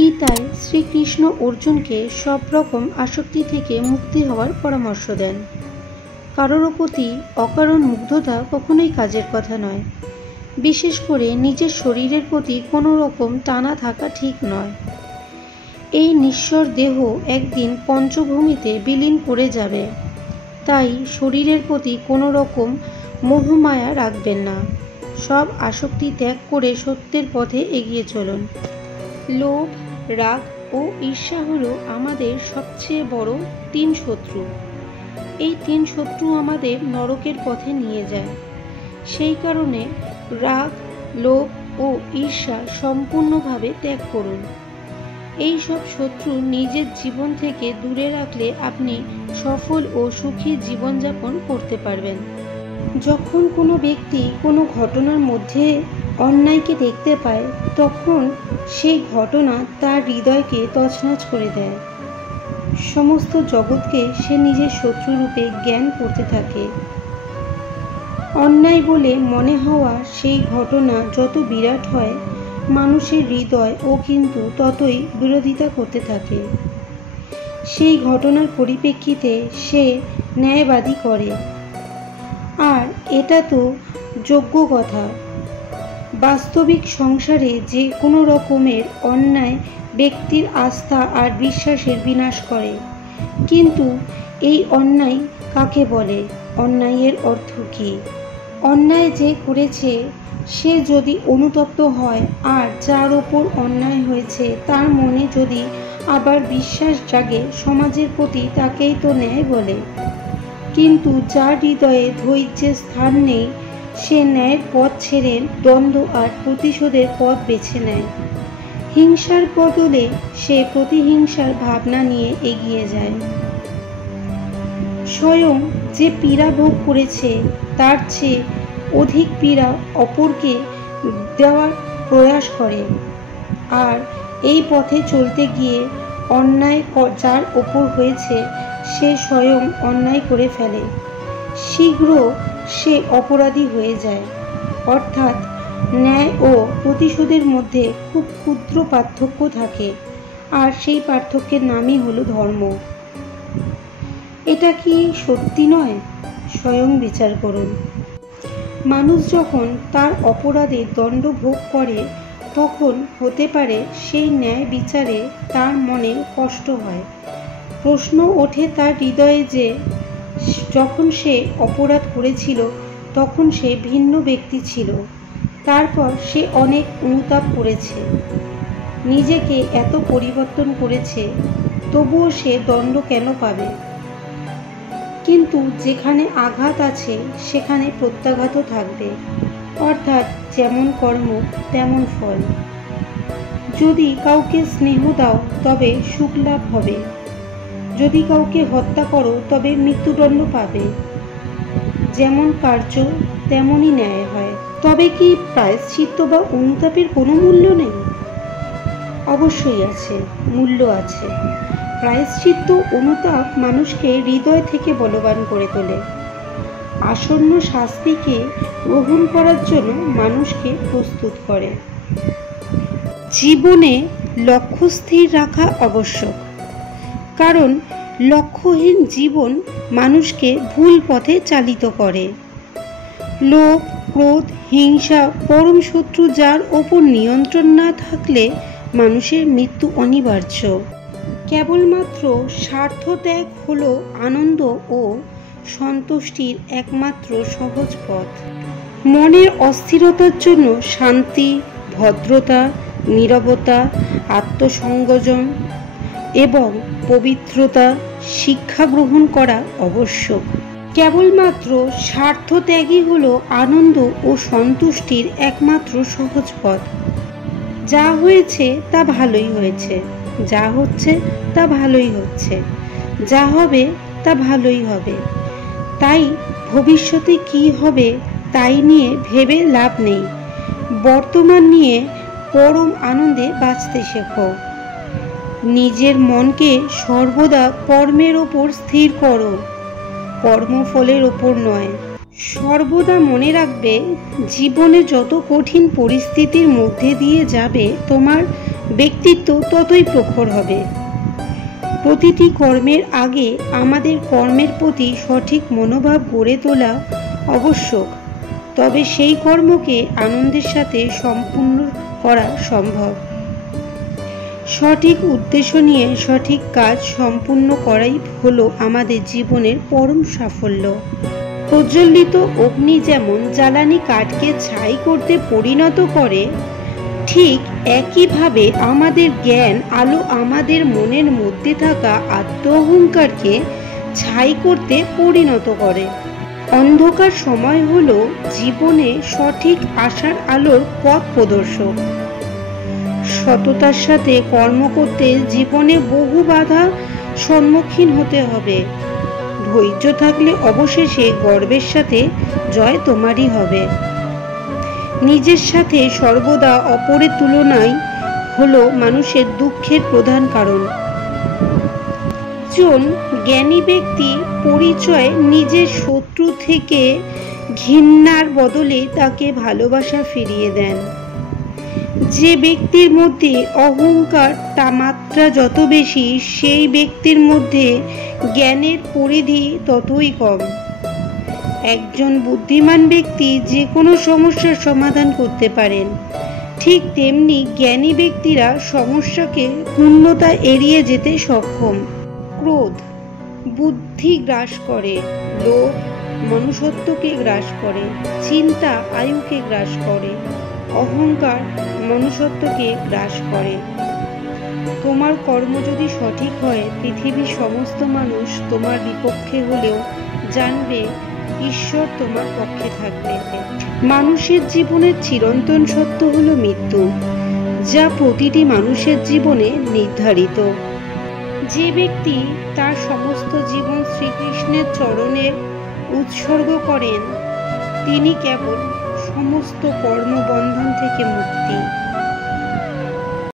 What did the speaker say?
গীতায় শ্রীকৃষ্ণ অর্জুনকে সব রকম আসক্তি থেকে মুক্তি হওয়ার পরামর্শ দেন। কারোর প্রতি অকারণ মুগ্ধতা কখনোই কাজের কথা নয়। বিশেষ করে নিজের শরীরের প্রতি কোনো রকম টানা থাকা ঠিক নয়। এই নিঃস্বর দেহ একদিন পঞ্চভূমিতে বিলীন করে যাবে, তাই শরীরের প্রতি কোনো রকম মোহমায়া রাখবেন না। সব আসক্তি ত্যাগ করে সত্যের পথে এগিয়ে চলুন। লোভ, রাগ ও ঈর্ষা হলো আমাদের সবচেয়ে বড় 3 শত্রু। এই 3 শত্রু আমাদের নরকের পথে নিয়ে যায়। সেই কারণে রাগ, লোভ ও ঈর্ষা সম্পূর্ণভাবে ত্যাগ করুন। এই সব শত্রু নিজের জীবন থেকে দূরে রাখলে আপনি সফল ও সুখী জীবনযাপন করতে পারবেন। যখন কোনো ব্যক্তি কোনো ঘটনার মধ্যে অন্যায়কে দেখতে পায়, তখন সেই ঘটনা তার হৃদয়কে তছনছ করে দেয়। সমস্ত জগৎকে সে নিজের শত্রুরূপে জ্ঞান করতে থাকে। অন্যায় বলে মনে হওয়া সেই ঘটনা যত বিরাট হয়, মানুষের হৃদয় ও কিন্তু ততই বিরোধিতা করতে থাকে। সেই ঘটনার পরিপ্রেক্ষিতে সে ন্যায়বাদী করে। আর এটা তো যোগ্য কথা। বাস্তবিক সংসারে যে কোনো রকমের অন্যায় ব্যক্তির আস্থা আর বিশ্বাসের বিনাশ করে। কিন্তু এই অন্যায় কাকে বলে? অন্যায়ের অর্থ কী? অন্যায় যে করেছে সে যদি অনুতপ্ত হয় আর যার ওপর অন্যায় হয়েছে তার মনে যদি আবার বিশ্বাস জাগে সমাজের প্রতি, তাকেই তো ন্যায় বলে। কিন্তু যার হৃদয়ে ধৈর্যের স্থান নেই, সে ন্যায়ের পথ ছেড়ে দ্বন্দ্ব আর প্রতিশোধের পথ বেছে নেয়। হিংসার বদলে সে প্রতিহিংসার ভাবনা নিয়ে এগিয়ে যায়। স্বয়ং যে পীড়া ভোগ করেছে তার চেয়ে অধিক পীড়া অপরকে দেওয়ার প্রয়াস করে। আর এই পথে চলতে গিয়ে অন্যায় যার ওপর হয়েছে সে স্বয়ং অন্যায় করে ফেলে। শীঘ্র সে অপরাধী হয়ে যায়। অর্থাৎ ন্যায় ও প্রতিশোধের মধ্যে খুব ক্ষুদ্র পার্থক্য থাকে, আর সেই পার্থক্যের নামই হলো ধর্ম। এটা কি সত্যি নয়? স্বয়ং বিচার করুন। মানুষ যখন তার অপরাধে দণ্ড ভোগ করে, তখন হতে পারে সেই ন্যায় বিচারে তার মনে কষ্ট হয়। প্রশ্ন ওঠে তার হৃদয়ে যে যখন সে অপরাধ করেছিল তখন সে ভিন্ন ব্যক্তি ছিল। তারপর সে অনেক অনুতাপ করেছে, নিজেকে এত পরিবর্তন করেছে, তবুও সে দণ্ড কেন পাবে? কিন্তু যেখানে আঘাত আছে সেখানে প্রত্যাঘাতও থাকবে। অর্থাৎ যেমন কর্ম তেমন ফল। যদি কাউকে স্নেহ দাও তবে সুখ লাভ হবে, যদি কাউকে হত্যা করো তবে মৃত্যুদণ্ড পাবে। যেমন কার্য তেমনই ন্যায় হয়। তবে কি প্রায়শ্চিত্ত বা অনুতাপের কোনো মূল্য নেই? অবশ্যই আছে, মূল্য আছে। প্রায়শ্চিত্ত অনুতাপ মানুষকে হৃদয় থেকে বলবান করে তোলে। আসন্ন শাস্তিকে গ্রহণ করার জন্য মানুষকে প্রস্তুত করে। জীবনে লক্ষ্য স্থির রাখা আবশ্যক, কারণ লক্ষ্যহীন জীবন মানুষকে ভুল পথে চালিত করে। লোভ, ক্রোধ, হিংসা পরম শত্রু, যার ওপর নিয়ন্ত্রণ না থাকলে মানুষের মৃত্যু অনিবার্য। কেবলমাত্র স্বার্থ ত্যাগ হল আনন্দ ও সন্তুষ্টির একমাত্র সহজ পথ। মনের অস্থিরতার জন্য শান্তি, ভদ্রতা, নীরবতা, আত্মসংযম এবং পবিত্রতা শিক্ষা গ্রহণ করা আবশ্যক। কেবলমাত্র স্বার্থ ত্যাগই হল আনন্দ ও সন্তুষ্টির একমাত্র সহজ পথ। যা হয়েছে তা ভালোই হয়েছে, যা হচ্ছে তা ভালোই হচ্ছে, যা হবে তা ভালোই হবে। তাই ভবিষ্যতে কি হবে তাই নিয়ে ভেবে লাভ নেই। বর্তমান নিয়ে পরম আনন্দে বাঁচতে শেখো। নিজের মনকে সর্বদা কর্মের ওপর স্থির করো, কর্মফলের ওপর নয়। সর্বদা মনে রাখবে, জীবনে যত কঠিন পরিস্থিতির মধ্যে দিয়ে যাবে তোমার ব্যক্তিত্ব ততই প্রখর হবে। প্রতিটি কর্মের আগে আমাদের কর্মের প্রতি সঠিক মনোভাব গড়ে তোলা আবশ্যক, তবে সেই কর্মকে আনন্দের সাথে সম্পূর্ণ করা সম্ভব। সঠিক উদ্দেশ্য নিয়ে সঠিক কাজ সম্পূর্ণ করাই হলো আমাদের জীবনের পরম সাফল্য। প্রজ্বলিত অগ্নি যেমন জ্বালানি কাঠকে ছাই করতে পরিণত করে, ঠিক একইভাবে আমাদের জ্ঞান আলো আমাদের মনের মধ্যে থাকা আত্ম অহংকারকে ছাই করতে পরিণত করে। অন্ধকার সময় হলো জীবনে সঠিক আশার আলোর পথ প্রদর্শক। সততার সাথে কর্ম করতে জীবনে বহু বাধা সম্মুখীন হতে হবে। ধৈর্য থাকলে অবশেষে গর্বের সাথে জয় তোমারই হবে। নিজের সাথে সর্বদা অপরের তুলনায় হলো মানুষের দুঃখের প্রধান কারণ। একজন জ্ঞানী ব্যক্তি পরিচয় নিজের শত্রু থেকে ঘৃণার বদলে তাকে ভালোবাসা ফিরিয়ে দেন। যে ব্যক্তির মধ্যে অহংকার মাত্রা যত বেশি, সেই ব্যক্তির মধ্যে জ্ঞানের পরিধি ততই কম। একজন বুদ্ধিমান ব্যক্তি যে কোনো সমস্যার সমাধান করতে পারেন, ঠিক তেমনি জ্ঞানী ব্যক্তিরা সমস্যাকে পূর্ণতা এড়িয়ে যেতে সক্ষম। ক্রোধ বুদ্ধি গ্রাস করে, লোভ মনুষ্যত্বকে গ্রাস করে, চিন্তা আয়ুকে গ্রাস করে, অহংকার মনুষ্যত্বকে গ্রাস করে। তোমার কর্ম যদি সঠিক হয়, পৃথিবীর সমস্ত মানুষ তোমার বিপক্ষে হলেও জানবে ঈশ্বর তোমার পক্ষে থাকবে। মানুষের জীবনের চিরন্তন সত্য হলো মৃত্যু, যা প্রতিটি মানুষের জীবনে নির্ধারিত। যে ব্যক্তি তার সমস্ত জীবন শ্রীকৃষ্ণের চরণে উৎসর্গ করেন, তিনি কেবল সমস্ত কর্মবন্ধন থেকে মুক্তি।